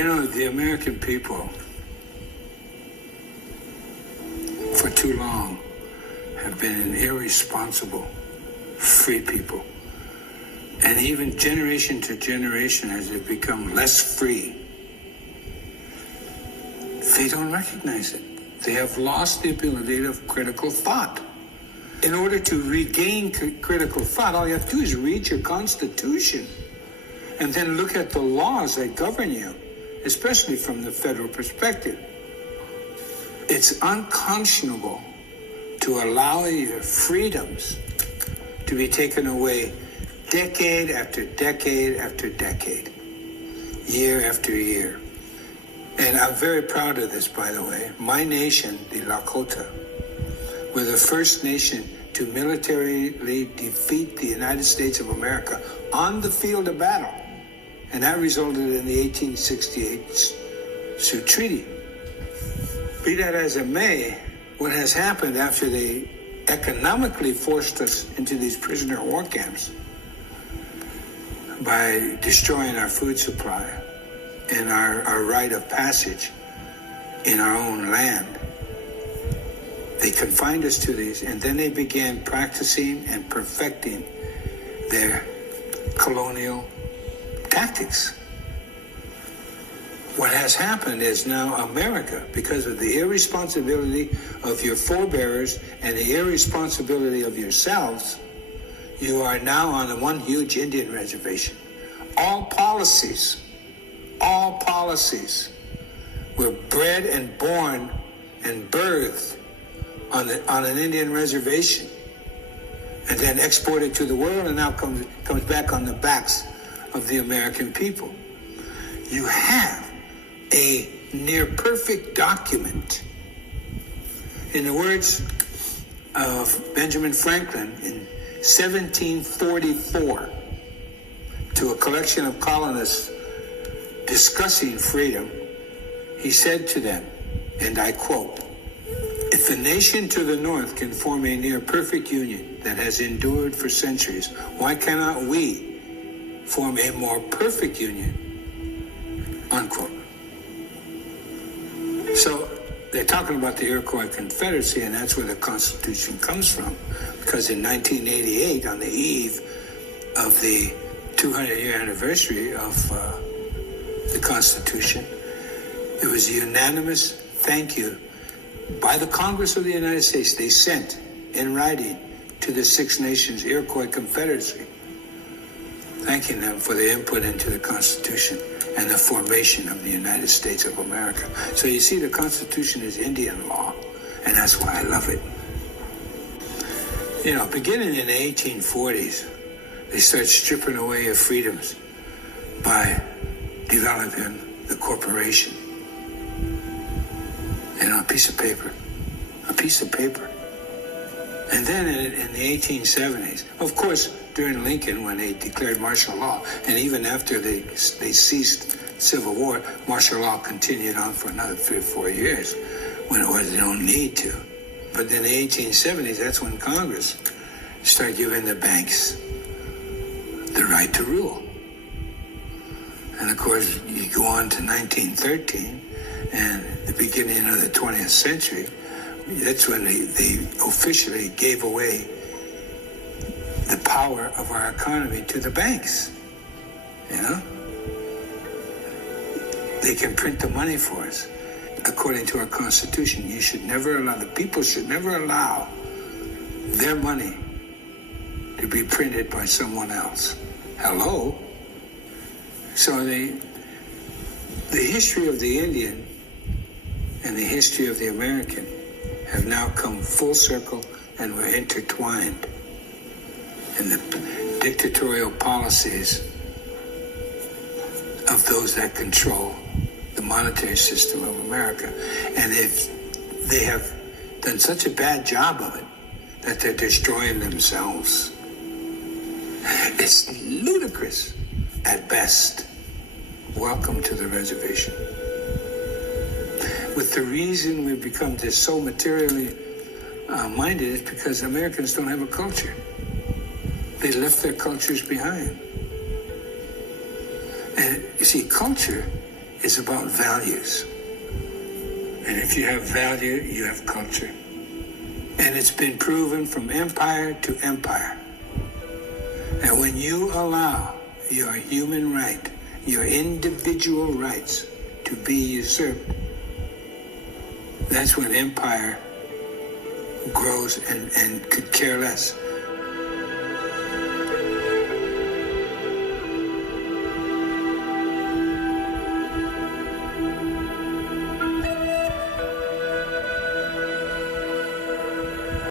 You know, the American people, for too long, have been an irresponsible, free people. And even generation to generation, as they become less free, they don't recognize it. They have lost the ability of critical thought. In order to regain critical thought, all you have to do is read your Constitution and then look at the laws that govern you, especially from the federal perspective. It's unconscionable to allow your freedoms to be taken away decade after decade after decade, year after year. And I'm very proud of this, by the way. My nation, the Lakota, were the first nation to militarily defeat the United States of America on the field of battle. And that resulted in the 1868 Sioux Treaty. Be that as it may, what has happened after they economically forced us into these prisoner of war camps by destroying our food supply and our rite of passage in our own land. They confined us to these, and then they began practicing and perfecting their colonial tactics. What has happened is now America, because of the irresponsibility of your forebears and the irresponsibility of yourselves, you are now on a one huge Indian reservation. All policies were bred and born and birthed on an Indian reservation, and then exported to the world, and now comes back on the backs of the American people. You have a near perfect document. In the words of Benjamin Franklin in 1744, to a collection of colonists discussing freedom, he said to them, and I quote, "If the nation to the north can form a near perfect union that has endured for centuries, why cannot we form a more perfect union?" Unquote. So they're talking about the Iroquois Confederacy, and that's where the Constitution comes from. Because in 1988, on the eve of the 200-year anniversary of the Constitution, it was a unanimous thank you by the Congress of the United States. They sent in writing to the Six Nations Iroquois Confederacy, thanking them for their input into the Constitution and the formation of the United States of America. So you see, the Constitution is Indian law, and that's why I love it. You know, beginning in the 1840s, they start stripping away your freedoms by developing the corporation. You know, a piece of paper. And then in the 1870s, of course, during Lincoln, when they declared martial law, and even after they ceased civil war, martial law continued on for another 3 or 4 years when it was they don't need to. But in the 1870s, that's when Congress started giving the banks the right to rule. And of course, you go on to 1913 and the beginning of the 20th century, that's when they officially gave away the power of our economy to the banks. You know? They can print the money for us. According to our Constitution, the people should never allow their money to be printed by someone else. Hello? So the history of the Indian and the history of the American have now come full circle, and we're intertwined in the dictatorial policies of those that control the monetary system of America. And they have done such a bad job of it that they're destroying themselves. It's ludicrous at best. Welcome to the reservation. With the reason we've become just so materially minded is because Americans don't have a culture. They left their cultures behind. And you see, culture is about values. And if you have value, you have culture. And it's been proven from empire to empire. And when you allow your human right, your individual rights to be usurped, that's when empire grows and could care less